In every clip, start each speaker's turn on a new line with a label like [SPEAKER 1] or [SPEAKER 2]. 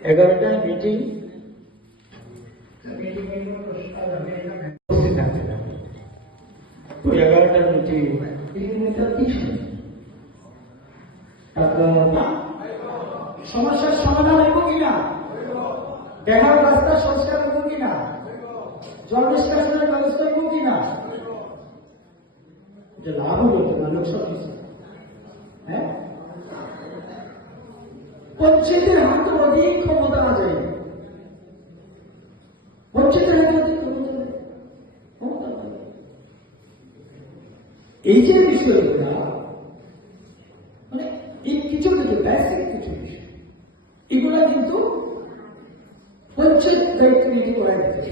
[SPEAKER 1] এগারোটা মিটিং উপস্থিত থাকতে
[SPEAKER 2] সমস্যার সমাধান হইব কিনা? দেখার রাস্তা সংস্কার হইব কিনা? জল নিষ্কাশনের ব্যবস্থা হইব কিনা? এটা লাভও বলতে না লোকসভা হ্যাঁ পঞ্চায়েতের হাতে অধিক ক্ষমতা না যায় পঞ্চায়েতের হাতে অধিক ক্ষমতা। এই যে বিষয়গুলা মানে এই কিছু কিছু বেসিক কিছু বিষয়, এগুলা কিন্তু পঞ্চায়েত দায়িত্ব নিতে করা যেতে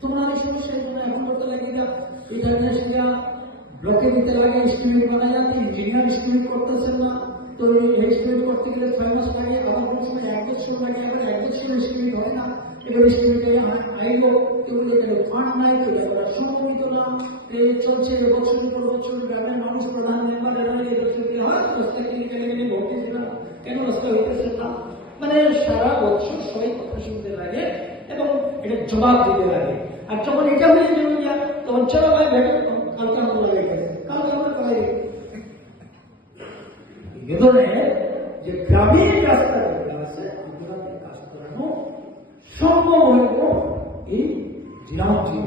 [SPEAKER 2] তোমরা অনেক সমস্যা এগুলো এখন করতে লাগে যা এটা নিয়ে ব্লকে দিতে লাগে এস্টিমেট বানায় যাতে ইঞ্জিনিয়ার এস্টিমেট করতেছেন না তো কোনো লাগে আবার এক বছর এস্টিমেট হয় না এবার এস্টিমেট আইলো এগুলো এখানে ফান্ড নাই তো সমন্বিত না এই চলছে বছর পর বছর গ্রামের মানুষ প্রধান মেম্বার এরা ইলেকশন দিয়ে হয় রাস্তা কিনে গেলে গেলে ভোট দিতে না কেন রাস্তা হইতেছে না মানে সারা বছর সবাই কথা শুনতে লাগে এবং এটা জবাব দিতে লাগে আর যখন এটা হয়ে যাবে তখন চলো ভাই ভেবে কালকে আমরা লাগে কালকে আমরা করাই এ ধরনের যে গ্রামীণ রাস্তা আছে এগুলোতে কাজ করানো সম্ভব হইব এই জেলামন্ত্রী